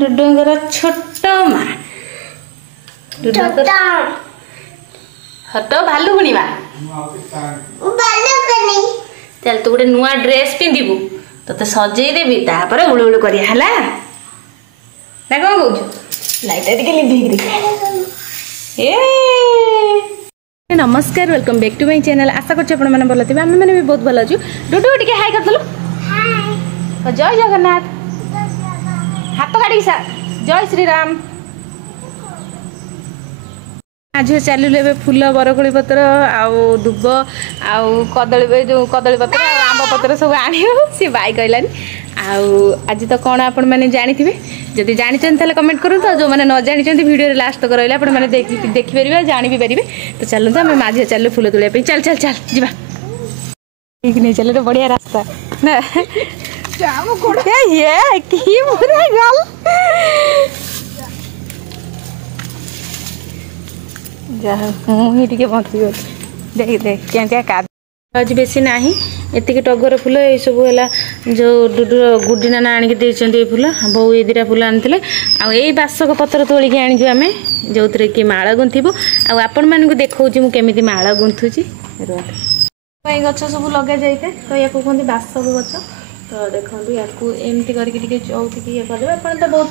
डुडुंगर छोट माँ हट भालू बुणीवा चल तू गोटे नुआ ड्रेस पिंधिबू तो सजेई देबी तापर उळु उळु करिया हला ना कौन कहू लाइट टिके लिंधि ए नमस्कार welcome back to my channel आशा करछ आपण माने भलो थिबे हम माने भी बहुत भलो छु डुडु टिके हाय कर दलो हाय जय जगन्नाथ हाथ काटी सा जय श्री राम आज चलू ए फूल बरकोड़ी पत्र आउ दुब आउ कदली जो कदली पत्र आंब पत्र सब आण सी बाई कहलानी आज तो कौन आपण मैंने जानी जदि जानते कमेंट करूँ जो मैंने न जानी वीडियो लास्ट तक रहा आपण मैंने देखिपारे जानी भी पारे तो चलते आम माझे चल फूल तोड़ापी चल चल चल जी नहीं चल तो बढ़िया रास्ता ना ये की पूरा गल जा बंची गल देख देख क्या का आज बेसी ना एतिक टगर फूल ये सब है जो डुडुर गुड्डी नाना आणिक देते फूल बो ये दिटा फूल आनी आई बासक पत्र तोलिक आनीचु आम जो थे कि माला गुंथबू आपण मानक देखा मुझे माला गुंथुची गछ सब लगे जाए तो या कहते बासक गछ तो देखो या एमती करके चौथी ये करदे आप तो बहुत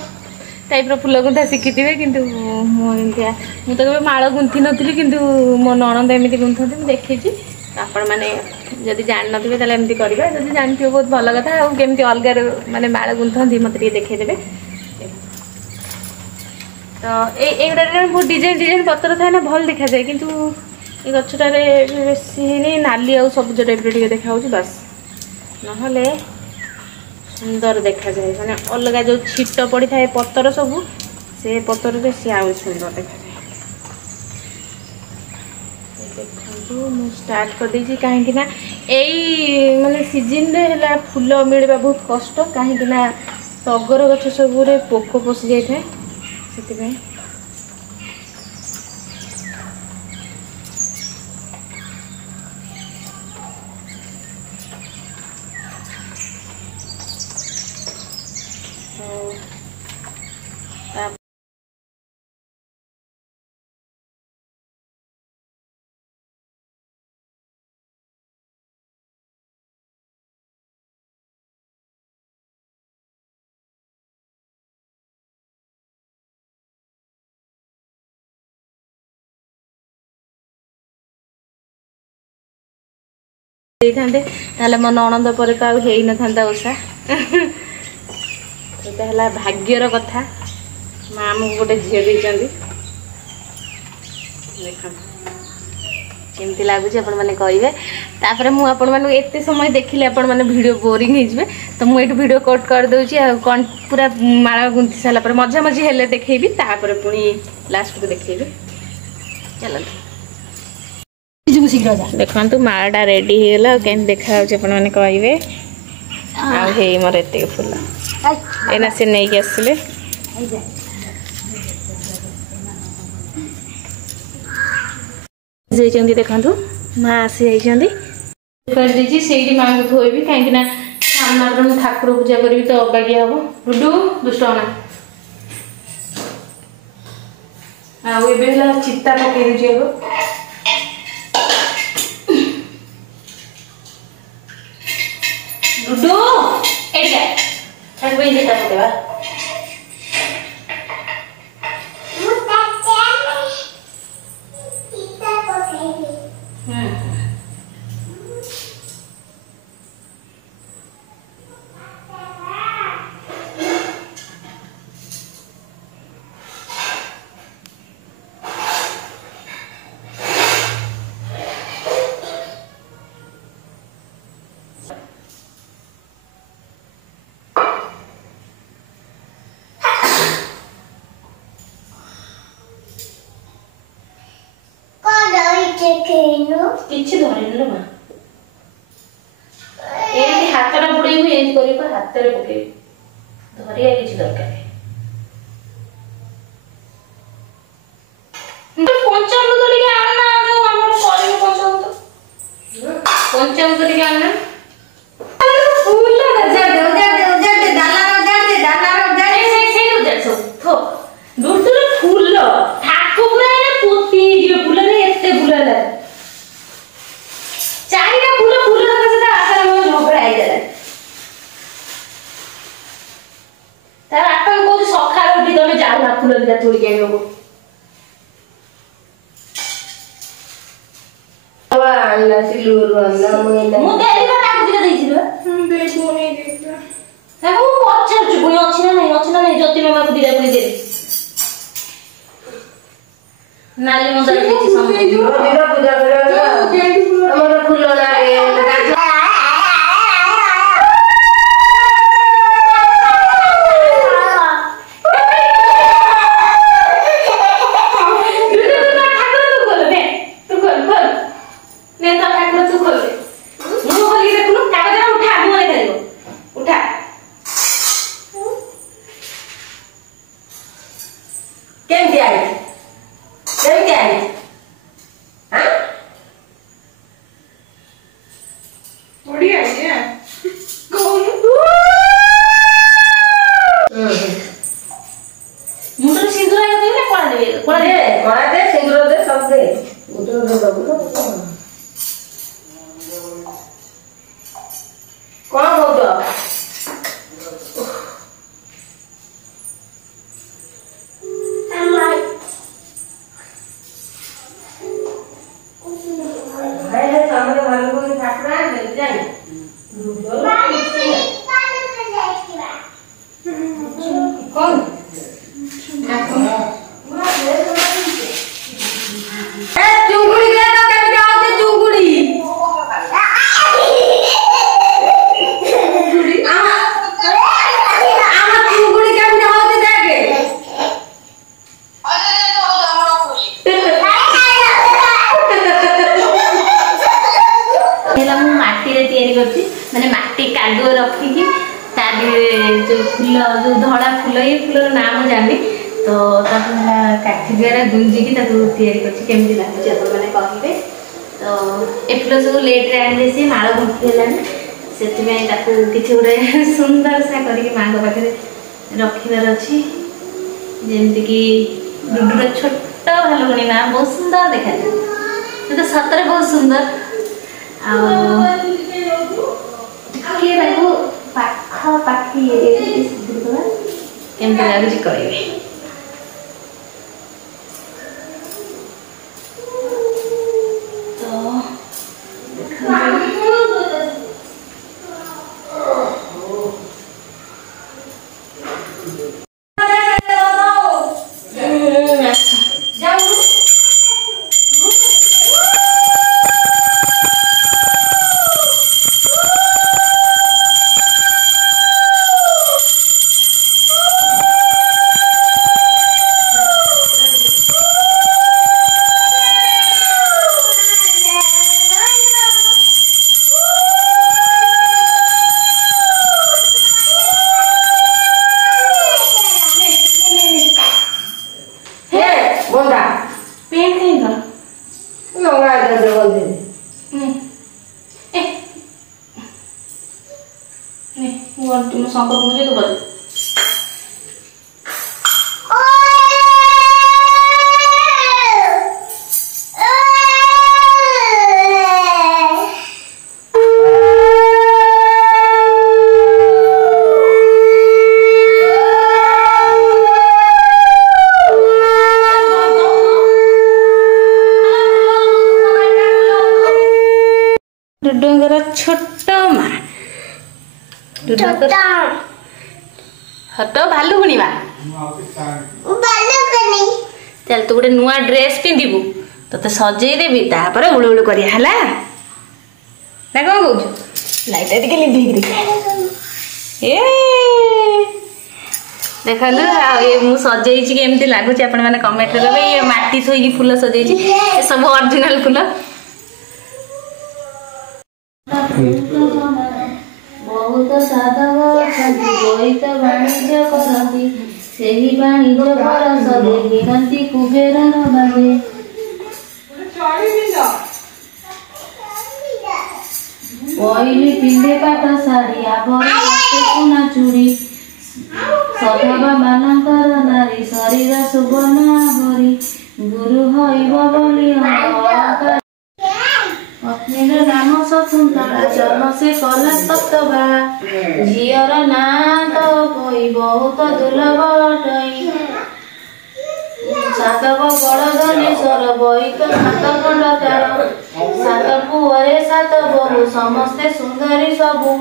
टाइप फूल गुंथा शिखी थे कि मुझे कभी माला गुंथी नी कि मो नणंद एमती गुंथती देखी आपण मैंने जदि जान नथिबे ताले एमती करबा जदि जानथिबो बहुत भल कथा आ केमती अलगा माने माला गुंथंती मते टिके देखै देबे तो एगुड़ा बहुत डिजाइन डिजाइन पत्र थाए ना भल देखा जाए किंतु ए गछटारे बेसी नहीं नाली आ सबुज टाइप टिके देखा होची बस नहले सुंदर देखा जाए माने अलगा जो छिट पड़ी थाए पत्र सब से पत्र रे से आ सुंदर देखा जाए देखो स्टार्ट कर देछि कहीं ना यही माने सीजन रे हला फूल मिलवा बहुत कष्ट कहीं ना टगर गछ सब पोक पशि जाए से ताले मो नणंद पर तो हो न था ओषा तो भाग्यर कथा माँ आमको गोटे झील देती देख केमती लगुच आपने कहे मुझे एत समय देखिले आपण मैंने वीडियो बोरिंग हो तो मुझे वीडियो कट कर दूसरी कौन पूरा माला गुंथी सारापर मझा मझी हेले देखी पुणी लास्ट को देखी चलते देखु मालाटा रेडी होगला के देखा मैंने कहे मोर एत फूल एना से नहीं आसिले देखु माँ आसी जाइए से माँ को थोबी कहीं सामने मुझे ठाकुर पूजा करी तो अबागिया हम डुडू दुष्ट होना आ चिता पकई दूसरी डुडू एटा थाकबे जेटा पकेबा किसी धरनी माँ ये हाथ बुड़े हाथ में पके धरिया किसी दरकार पंचामृत टिके आना पंचामृत टिके आना फूल तार बापा को सखा उठी तमे जाऊ ना फूल दिटा तोड़ी के आइबो बाबा अन्ना सिलूर अन्ना मु देली बा ताको दिटा देइछि रे देखो नै देखला ताको पछर जुबुनी अछि ना नै ज्योति मामा को दिटा पुनी दे नाली मंदर देइछि समय दिरा पूजा करे हमर फूल लागे केमती लगे आप कहे तो ए फुल सब लेट्रे आने से माड़ गुंथी से किसी गोटे सुंदर सा करके माँ पाखे रखार अच्छी जमीक डुडुर छोट भालुगुणी माँ बहुत सुंदर देखा जाए तो सतरे बहुत सुंदर पाखी केमती लगुच कहे संपर्क मुझे तो बता डुडुंगर छोट माँ हट भालुगुणी माँ चल तू गोटे नुआ ड्रेस पिंधबू ते सजे देवी तापर उड़ुड़ करिया हला ना कौन कहू लाइट टिके लिभेक ए देखु मु सजे केमती लगुच आपण मैंने कमेंट करेंगे ये माटी थोड़ी फूल सजे सब ओरिजिनल फूल बहुत साधव बोईत वाणिज्य करती सेही वाणिज्य परसरे भिड़ंती कुबेर नबारे पहली पिंधे पाट शाढ़ी आभर सुना चूड़ी सधवा मानकर नारी शरीर सुवर्ण आवरी गुरु हईब बोली पत्नीर नाम कुंतला चर्म से कला तप्तबा झीर ना तो कोई बहुत दुर्लभ अटई सातक बड़धनेश्वर बहित सात खंड चार सात पुअरे सात बहु समस्ते सुंदरी सबु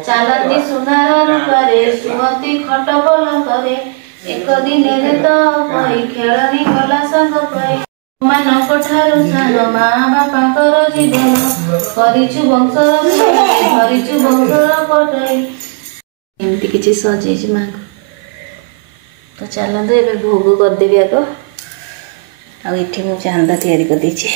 चालती सुनार रूपारे सुहती खट पलंकरे एक दिन तो पई खेलनी गला संग पई ମାନଙ୍କ ଠାରୁ ସାନ ମା ବାପାଙ୍କର ଜୀବନ କରିଛୁ ବଂଶର ଧରିଛୁ ବଂଶର କଟେଇ ଏମିତି କିଛି ସଜେଇଛି ମାଙ୍କୁ। ତ ଚାଲନ୍ତୁ ଏବେ ଭୋଗ କରିଦେବି ଆଗ। ଆଉ ଏଠି ମୁଁ ଚାନ୍ଦା ତିଆରି କରିଦେଇଛି।